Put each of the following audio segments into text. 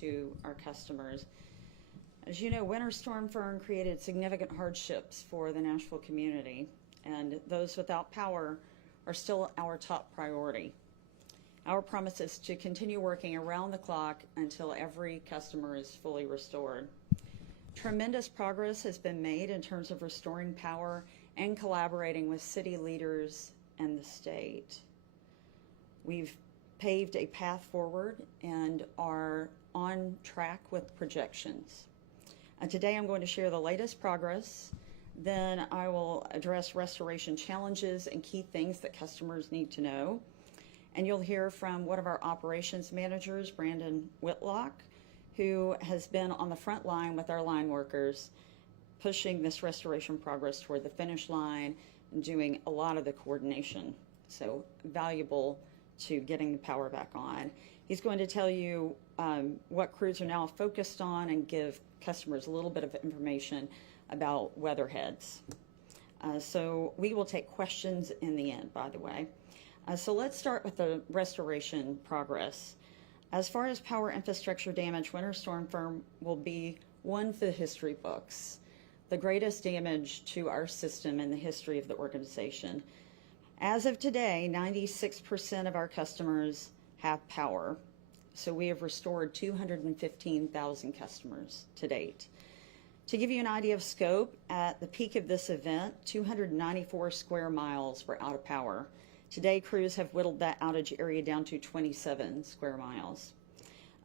to our customers. As you know, Winter Storm Fern created significant hardships for the Nashville community, and those without power are still our top priority. Our promise is to continue working around the clock until every customer is fully restored. Tremendous progress has been made in terms of restoring power and collaborating with city leaders and the state. We've paved a path forward and are on track with projections. Today I'm going to share the latest progress. Then I will address restoration challenges and key things that customers need to know. And you'll hear from one of our operations managers, Brandon Whitlock, who has been on the front line with our line workers, pushing this restoration progress toward the finish line and doing a lot of the coordination. So valuable to getting the power back on. He's going to tell you what crews are now focused on and give customers a little bit of information about weatherheads. So we will take questions in the end, by the way. So let's start with the restoration progress. As far as power infrastructure damage, Winter Storm Fern will be one for the history books, the greatest damage to our system in the history of the organization. As of today, 96% of our customers have power, so we have restored 215,000 customers to date. To give you an idea of scope, at the peak of this event, 294 square miles were out of power. Today, crews have whittled that outage area down to 27 square miles.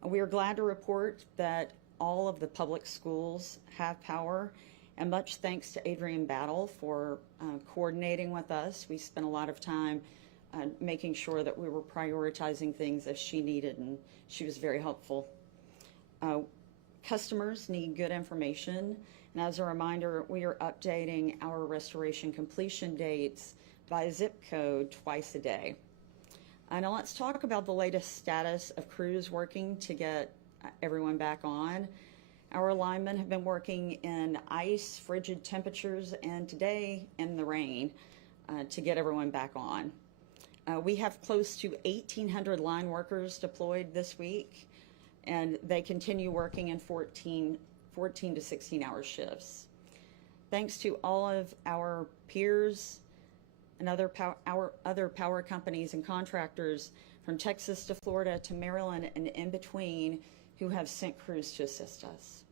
We are glad to report that all of the public schools have power, and much thanks to Adrienne Battle for coordinating with us. We spent a lot of time making sure that we were prioritizing things as she needed, and she was very helpful. Customers need good information, and as a reminder, we are updating our restoration completion dates by zip code twice a day. Now let's talk about the latest status of crews working to get everyone back on. Our linemen have been working in ice, frigid temperatures, and today in the rain to get everyone back on. We have close to 1,800 line workers deployed this week, and they continue working in 14 to 16-hour shifts. Thanks to all of our peers and our other power companies and contractors from Texas to Florida to Maryland and in between who have sent crews to assist us.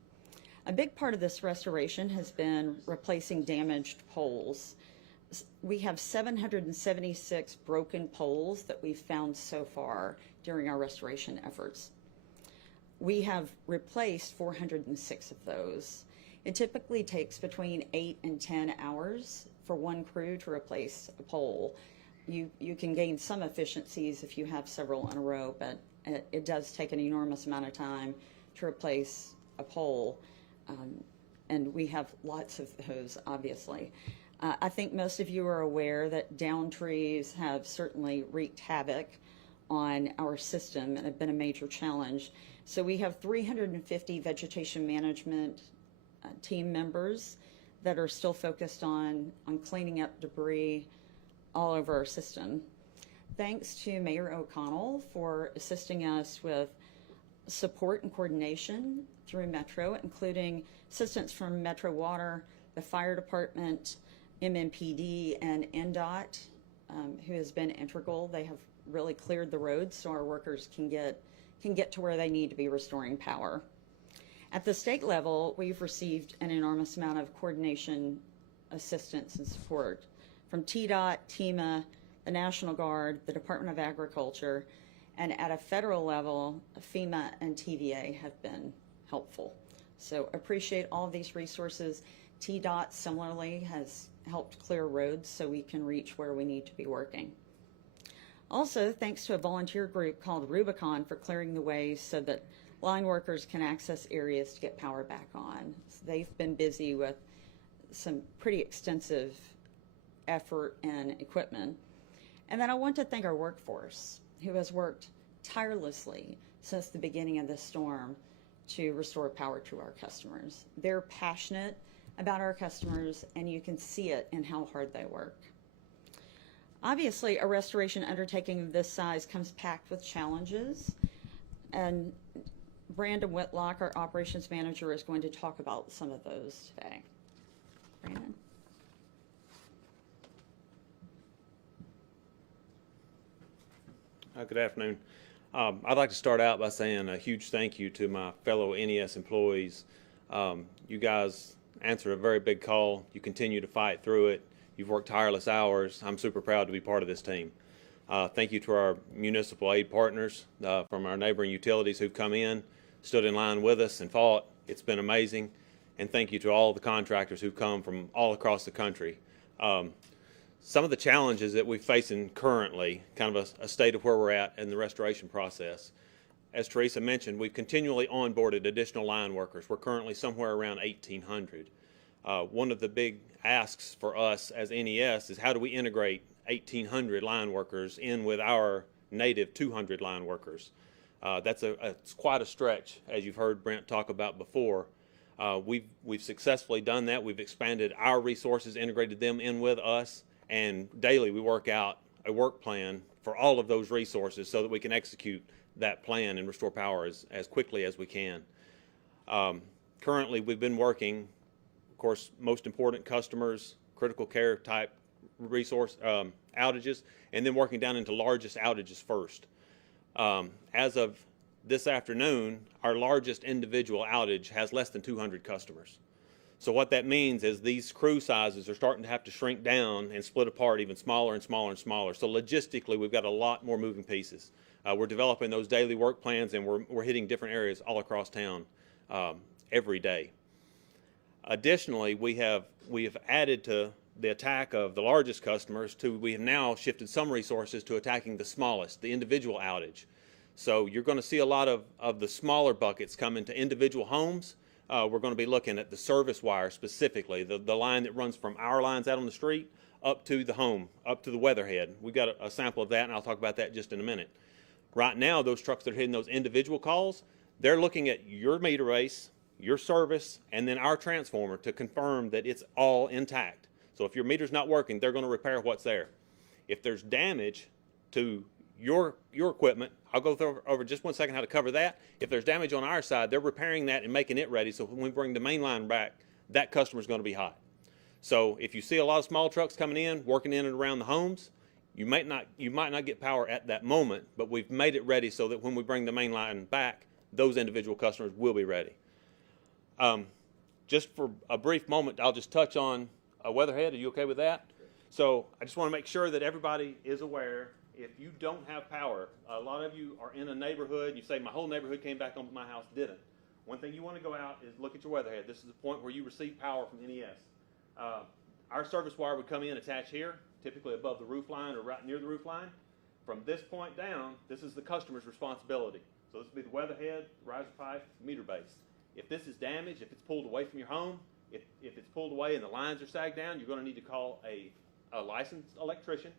A big part of this restoration has been replacing damaged poles. We have 776 broken poles that we've found so far during our restoration efforts. We have replaced 406 of those. It typically takes between 8 and 10 hours for one crew to replace a pole. You can gain some efficiencies if you have several in a row, but it does take an enormous amount of time to replace a pole, and we have lots of those, obviously. I think most of you are aware that down trees have certainly wreaked havoc on our system and have been a major challenge. So we have 350 vegetation management team members that are still focused on cleaning up debris all over our system. Thanks to Mayor O'Connell for assisting us with support and coordination through Metro, including assistance from Metro Water, the Fire Department, MMPD, and NDOT, who has been integral. They have really cleared the roads so our workers can get to where they need to be restoring power. At the state level, we've received an enormous amount of coordination, assistance, and support from TDOT, TEMA, the National Guard, the Department of Agriculture, and at a federal level, FEMA and TVA have been helpful. So appreciate all of these resources. TDOT similarly has helped clear roads so we can reach where we need to be working. Also, thanks to a volunteer group called Rubicon for clearing the way so that line workers can access areas to get power back on. So they've been busy with some pretty extensive effort and equipment. And then I want to thank our workforce, who has worked tirelessly since the beginning of this storm to restore power to our customers. They're passionate about our customers, and you can see it in how hard they work. Obviously, a restoration undertaking of this size comes packed with challenges, and Brandon Whitlock, our operations manager, is going to talk about some of those today. Brandon? Good afternoon. I'd like to start out by saying a huge thank you to my fellow NES employees. You guys answered a very big call. You continue to fight through it. You've worked tireless hours. I'm super proud to be part of this team. Thank you to our municipal aid partners from our neighboring utilities who've come in, stood in line with us and fought. It's been amazing. And thank you to all the contractors who've come from all across the country. Some of the challenges that we're facing currently, kind of a state of where we're at in the restoration process. As Teresa mentioned, we've continually onboarded additional line workers. We're currently somewhere around 1,800. One of the big asks for us as NES is how do we integrate 1,800 line workers in with our native 200 line workers. It's quite a stretch, as you've heard Brent talk about before. We've successfully done that. We've expanded our resources, integrated them in with us, and daily we work out a work plan for all of those resources so that we can execute that plan and restore power as quickly as we can. Currently, we've been working, of course, most important customers, critical care type resource outages, and then working down into largest outages first. As of this afternoon, our largest individual outage has less than 200 customers. So what that means is these crew sizes are starting to have to shrink down and split apart even smaller and smaller and smaller. So logistically, we've got a lot more moving pieces. We're developing those daily work plans, and we're hitting different areas all across town every day. Additionally, we have added to the attack of the largest customers we have now shifted some resources to attacking the smallest, the individual outage. So you're going to see a lot of the smaller buckets come into individual homes. We're going to be looking at the service wire specifically, the line that runs from our lines out on the street up to the home, up to the weatherhead. We've got a sample of that, and I'll talk about that just in a minute. Right now, those trucks that are hitting those individual calls, they're looking at your meter base, your service, and then our transformer to confirm that it's all intact. So if your meter's not working, they're going to repair what's there. If there's damage to your equipment, I'll go over just 1 second how to cover that. If there's damage on our side, they're repairing that and making it ready, so when we bring the main line back, that customer's going to be hot. So if you see a lot of small trucks coming in, working in and around the homes, you might not get power at that moment, but we've made it ready so that when we bring the main line back, those individual customers will be ready. Just for a brief moment, I'll just touch on weatherhead. Are you okay with that? So I just want to make sure that everybody is aware. If you don't have power, a lot of you are in a neighborhood, and you say, my whole neighborhood came back on, but my house didn't. One thing you want to go out is look at your weatherhead. This is the point where you receive power from NES. Our service wire would come in, attach here, typically above the roof line or right near the roof line. From this point down, this is the customer's responsibility. So this would be the weatherhead, riser pipe, meter base. If this is damaged, if it's pulled away from your home, if it's pulled away and the lines are sagged down, you're going to need to call a licensed electrician,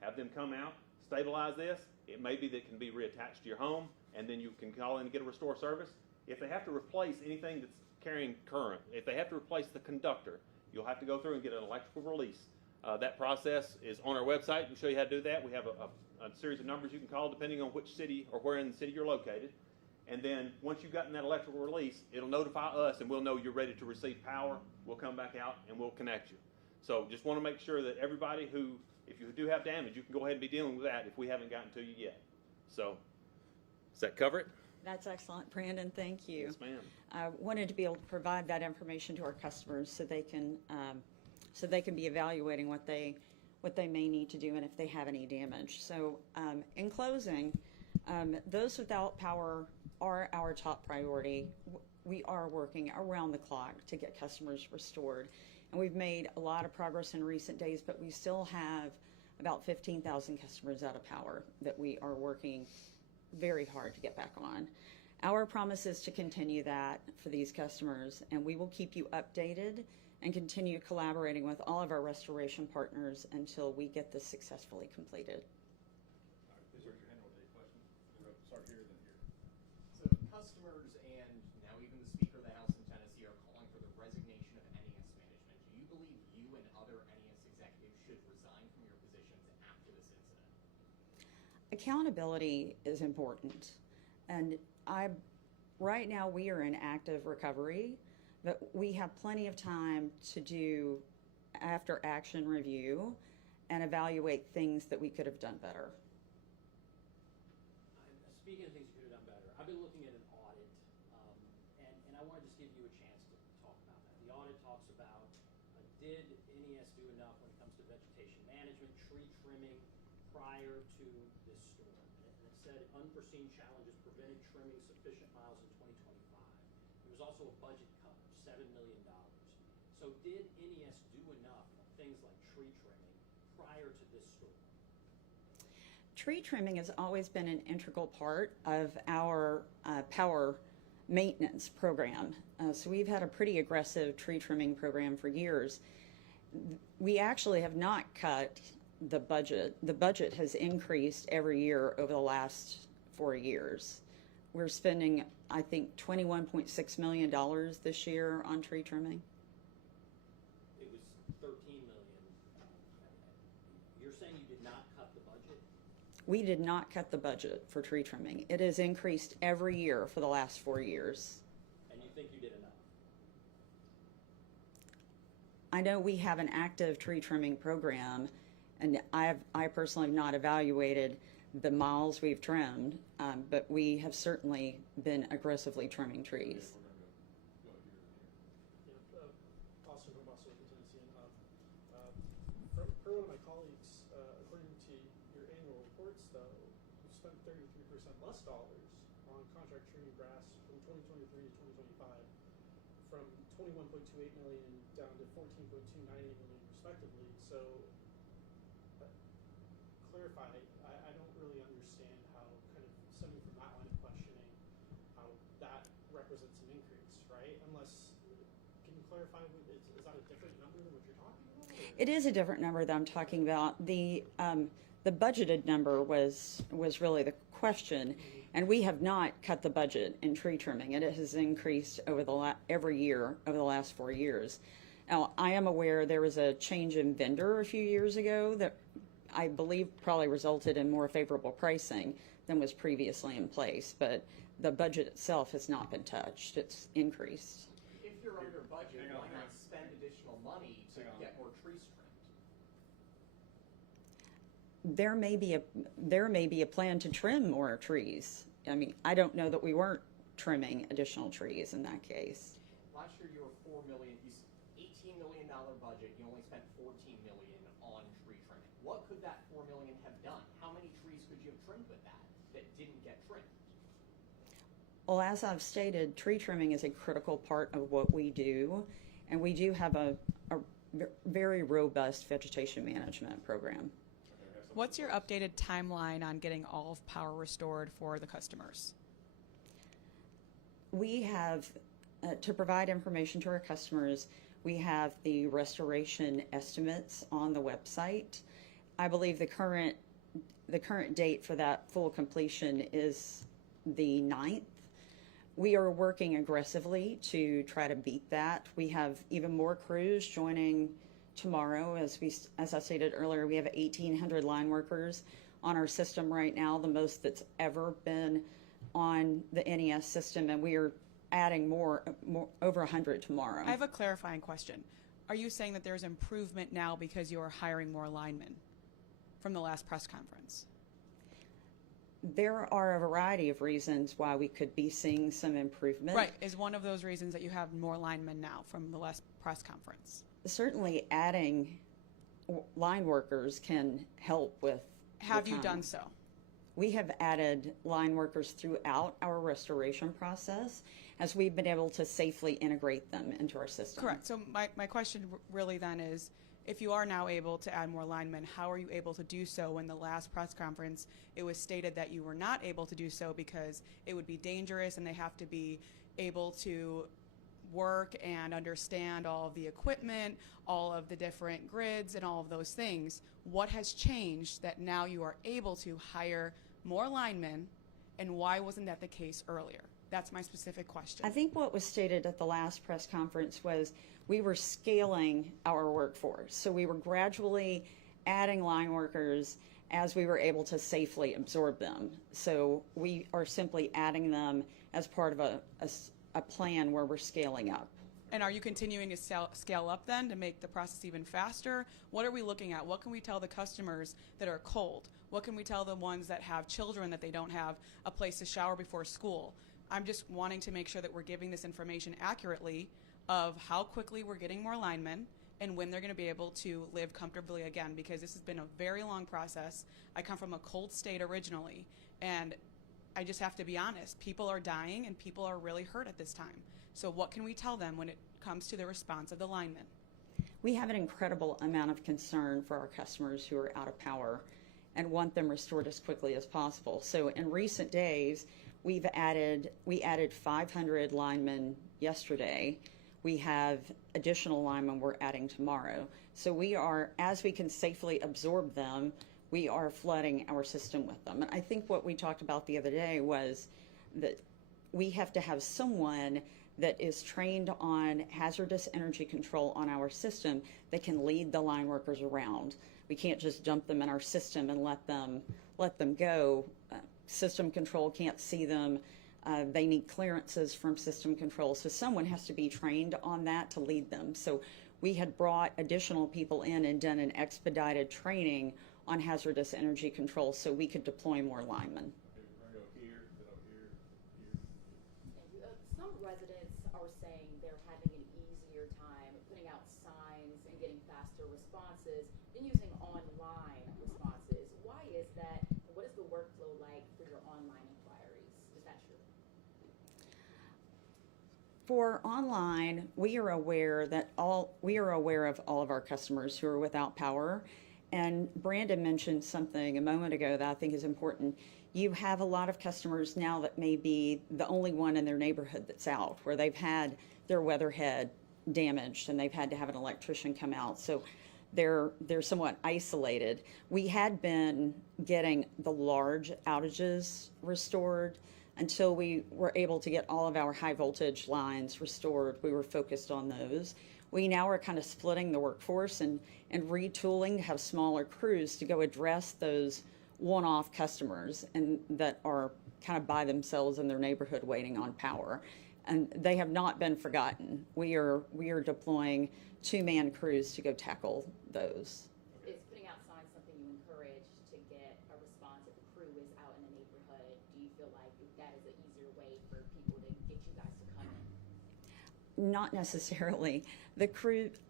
have them come out, stabilize this. It may be that it can be reattached to your home, and then you can call in and get a restore service. If they have to replace anything that's carrying current, if they have to replace the conductor, you'll have to go through and get an electrical release. That process is on our website. We'll show you how to do that. We have a series of numbers you can call depending on which city or where in the city you're located. And then once you've gotten that electrical release, it'll notify us, and we'll know you're ready to receive power. We'll come back out, and we'll connect you. So just want to make sure that everybody who, if you do have damage, you can go ahead and be dealing with that if we haven't gotten to you yet. So does that cover it? That's excellent, Brandon. Thank you. Yes, ma'am. I wanted to be able to provide that information to our customers so they can be evaluating what they may need to do and if they have any damage. So in closing, those without power are our top priority. We are working around the clock to get customers restored. And we've made a lot of progress in recent days, but we still have about 15,000 customers out of power that we are working very hard to get back on. Our promise is to continue that for these customers, and we will keep you updated and continue collaborating with all of our restoration partners until we get this successfully completed. Please raise your hand or take a question. We'll start here, then here. So customers and now even the Speaker of the House in Tennessee are calling for the resignation of NES management. Do you believe you and other NES executives should resign from your positions after this incident? Accountability is important, and Right now, we are in active recovery, but we have plenty of time to do after action review and evaluate things that we could have done better. Speaking of things you could have done better, I've been looking at an audit, and I want to just give you a chance to talk about that. The audit talks about did NES do enough when it comes to vegetation management, tree trimming prior to this storm? And it said unforeseen challenges prevented trimming sufficient miles in 2025. There was also a budget cut of $7 million. So did NES do enough on things like tree trimming prior to this storm? Tree trimming has always been an integral part of our power maintenance program. So we've had a pretty aggressive tree trimming program for years. We actually have not cut the budget. The budget has increased every year over the last 4 years. We're spending, I think, $21.6 million this year on tree trimming. It was $13 million. You're saying you did not cut the budget? We did not cut the budget for tree trimming. It has increased every year for the last 4 years. And you think you did enough? I know we have an active tree trimming program, and I personally have not evaluated the miles we've trimmed, but we have certainly been aggressively trimming trees. Austin from Boston, Tennessee. Per one of my colleagues, according to your annual reports, though, you spent 33% less dollars on contract trimming grass from 2023 to 2025, from $21.28 million down to $14.298 million, respectively. So, clarify. I don't really understand how, kind of stemming from that line of questioning, how that represents an increase, right? Unless, can you clarify? Is that a different number than what you're talking about? Or? It is a different number that I'm talking about. The budgeted number was really the question, and we have not cut the budget in tree trimming. It has increased over every year over the last 4 years. Now, I am aware there was a change in vendor a few years ago that I believe probably resulted in more favorable pricing than was previously in place, but the budget itself has not been touched. It's increased. If you're under budget, why not spend additional money to get more trees trimmed? There may be a plan to trim more trees. I mean, I don't know that we weren't trimming additional trees in that case. Last year you were $4 million. $18 million budget. You only spent $14 million on tree trimming. What could that $4 million have done? How many trees could you have trimmed with that didn't get trimmed? Well, as I've stated, tree trimming is a critical part of what we do, and we do have a very robust vegetation management program. What's your updated timeline on getting all of power restored for the customers? We have, to provide information to our customers, we have the restoration estimates on the website. I believe the current date for that full completion is the 9th. We are working aggressively to try to beat that. We have even more crews joining tomorrow. As I stated earlier, we have 1,800 line workers on our system right now, the most that's ever been on the NES system, and we are adding more over 100 tomorrow. I have a clarifying question. Are you saying that there's improvement now because you are hiring more linemen from the last press conference? There are a variety of reasons why we could be seeing some improvement. Right. Is one of those reasons that you have more linemen now from the last press conference? Certainly adding line workers can help with Have the you time. done so? We have added line workers throughout our restoration process as we've been able to safely integrate them into our system. Correct. So my question really then is, if you are now able to add more linemen, how are you able to do so when the last press conference it was stated that you were not able to do so because it would be dangerous and they have to be able to work and understand all of the equipment, all of the different grids and all of those things? What has changed that now you are able to hire more linemen, and why wasn't that the case earlier? That's my specific question. I think what was stated at the last press conference was we were scaling our workforce. So we were gradually adding line workers as we were able to safely absorb them. So we are simply adding them as part of a plan where we're scaling up. And are you continuing to scale up then to make the process even faster? What are we looking at? What can we tell the customers that are cold? What can we tell the ones that have children that they don't have a place to shower before school? I'm just wanting to make sure that we're giving this information accurately of how quickly we're getting more linemen and when they're going to be able to live comfortably again, because this has been a very long process. I come from a cold state originally, and I just have to be honest. People are dying and people are really hurt at this time. So what can we tell them when it comes to the response of the linemen? We have an incredible amount of concern for our customers who are out of power and want them restored as quickly as possible. So in recent days, we added 500 linemen yesterday. We have additional linemen we're adding tomorrow. So we are, as we can safely absorb them, we are flooding our system with them. And I think what we talked about the other day was that we have to have someone that is trained on hazardous energy control on our system that can lead the line workers around. We can't just dump them in our system and let them go. System control can't see them. They need clearances from system control. So someone has to be trained on that to lead them. So we had brought additional people in and done an expedited training on hazardous energy control so we could deploy more linemen. Some residents are saying they're having an easier time putting out signs and getting faster responses than using online responses. Why is that? What is the workflow like for your online inquiries? Is that true? For online, we are aware of all of our customers who are without power. And Brandon mentioned something a moment ago that I think is important. You have a lot of customers now that may be the only one in their neighborhood that's out, where they've had their weatherhead damaged and they've had to have an electrician come out. So they're somewhat isolated. We had been getting the large outages restored until we were able to get all of our high voltage lines restored. We were focused on those. We now are kind of splitting the workforce and retooling to have smaller crews to go address those one-off customers and that are kind of by themselves in their neighborhood waiting on power. And they have not been forgotten. We are deploying 2-man crews to go tackle those. Is putting out signs something you encourage to get a response if the crew is out in the neighborhood? Do you feel like that is an easier way for people to get you guys to come in? Not necessarily.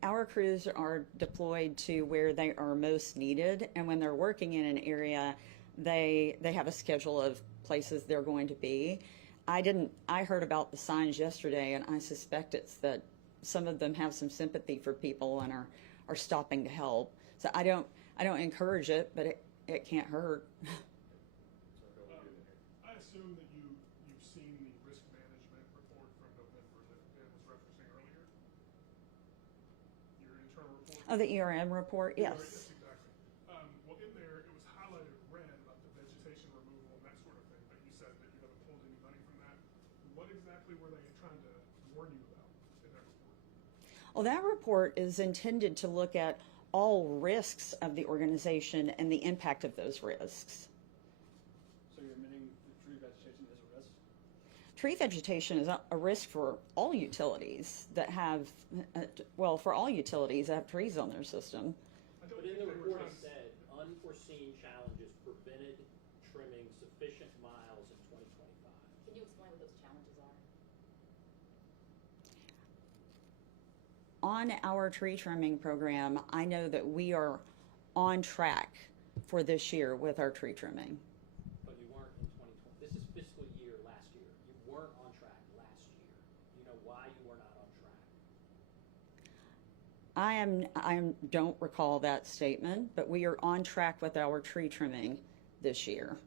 Our crews are deployed to where they are most needed, and when they're working in an area, they have a schedule of places they're going to be. I heard about the signs yesterday, and I suspect it's that some of them have some sympathy for people and are stopping to help. So I don't encourage it, but it can't hurt. I assume that you've seen the risk management report from November that Ben was referencing earlier. Your internal report. Oh, the ERM report, yes. Yes, exactly. Well, in there it was highlighted red about the vegetation removal and that sort of thing. But you said that you haven't pulled any money from that. What exactly were they trying to warn you about in that report? Well, that report is intended to look at all risks of the organization and the impact of those risks. So you're admitting that tree vegetation is a risk? Tree vegetation is a risk for all utilities that have, for all utilities that have trees on their system. But in the report it said, unforeseen challenges prevented trimming sufficient miles in 2025. Can you explain what those challenges are? On our tree trimming program, I know that we are on track for this year with our tree trimming. But you weren't in 2020. This is fiscal year last year. You weren't on track last year. Do you know why you were not on track? I don't recall that statement, but we are on track with our tree trimming this year.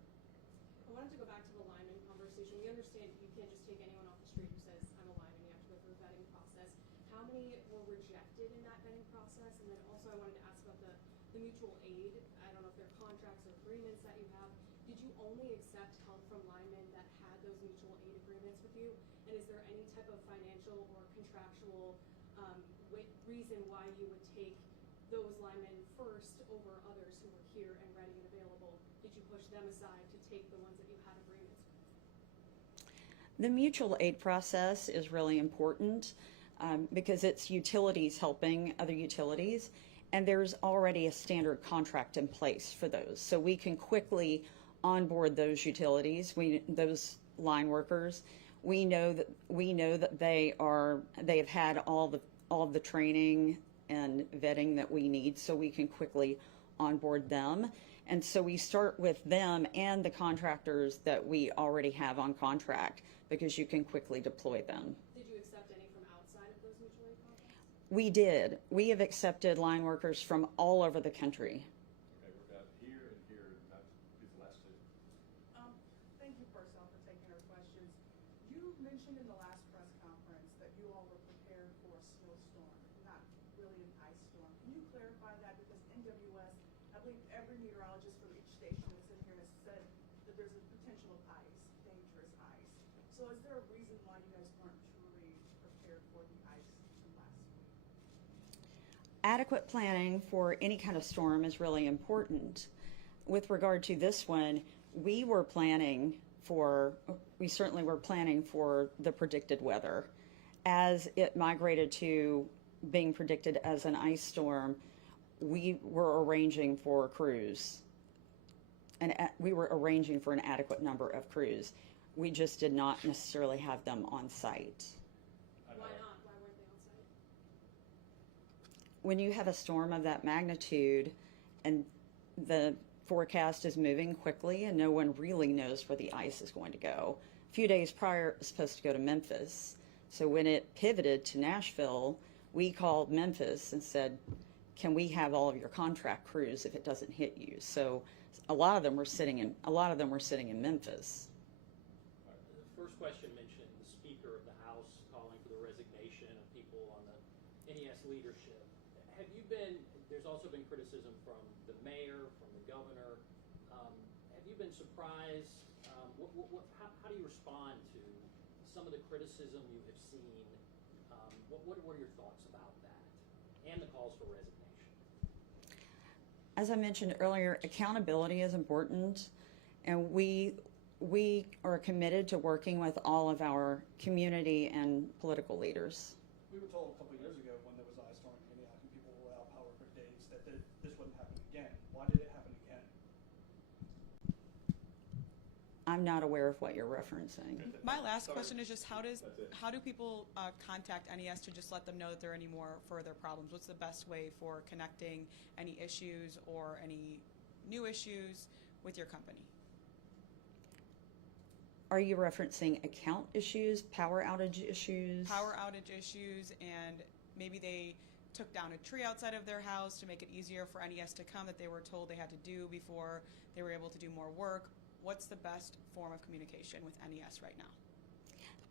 I wanted to go back to the lineman conversation. We understand you can't just take anyone off the street who says, I'm a lineman. You have to go through a vetting process. How many were rejected in that vetting process? And then also I wanted to ask about the mutual aid. I don't know if they're contracts or agreements that you have. Did you only accept help from linemen that had those mutual aid agreements with you? And is there any type of financial or contractual reason why you would take those linemen first over others who were here and ready and available? Did you push them aside to take the ones that you had agreements with? The mutual aid process is really important because it's utilities helping other utilities, and there's already a standard contract in place for those. So we can quickly onboard those utilities, those line workers. We know that they have had all of the training and vetting that we need, so we can quickly onboard them. And so we start with them and the contractors that we already have on contract, because you can quickly deploy them. Did you accept any from outside of those mutual aid contracts? We did. We have accepted line workers from all over the country. Okay, we've got here and here, and that's these last two. Thank you, first off, for taking our questions. You mentioned in the last press conference that you all were prepared for a snowstorm, not really an ice storm. Can you clarify that? Because NWS, I believe every meteorologist from each station that's in here has said that there's a potential of ice, dangerous ice. So is there a reason why you guys weren't truly prepared for the ice from last week? Adequate planning for any kind of storm is really important. With regard to this one, we certainly were planning for the predicted weather. As it migrated to being predicted as an ice storm, we were arranging for crews. And we were arranging for an adequate number of crews. We just did not necessarily have them on site. Why not? Why weren't they on site? When you have a storm of that magnitude and the forecast is moving quickly and no one really knows where the ice is going to go. A few days prior, it was supposed to go to Memphis. So when it pivoted to Nashville, we called Memphis and said, can we have all of your contract crews if it doesn't hit you? So a lot of them were sitting in Memphis. The first question mentioned the Speaker of the House calling for the resignation of people on the NES leadership. There's also been criticism from the mayor, from the governor. Have you been surprised? How do you respond to some of the criticism you have seen? What are your thoughts about that and the calls for resignation? As I mentioned earlier, accountability is important, and we are committed to working with all of our community and political leaders. We were told a couple of years ago when there was ice storm in Antioch and people were without power for days that this wouldn't happen again. Why did it happen again? I'm not aware of what you're referencing. My last question is just how do people contact NES to just let them know that there are any more further problems? What's the best way for connecting any issues or any new issues with your company? Are you referencing account issues, power outage issues? Power outage issues, and maybe they took down a tree outside of their house to make it easier for NES to come that they were told they had to do before they were able to do more work. What's the best form of communication with NES right now?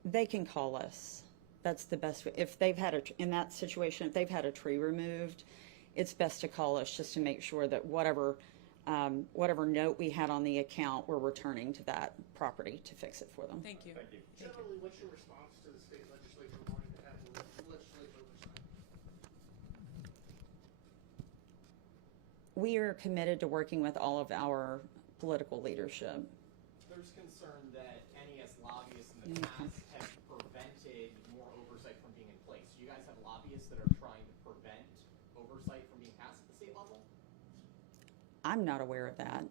They can call us. That's the best way. If they've had in that situation, if they've had a tree removed, it's best to call us just to make sure that whatever note we had on the account, we're returning to that property to fix it for them. Thank you. Thank you. Generally, what's your response to the state legislature wanting to have legislative oversight? We are committed to working with all of our political leadership. There's concern that NES lobbyists in the past have prevented more oversight from being in place. Do you guys have lobbyists that are trying to prevent oversight from being passed at the state level? I'm not aware of that.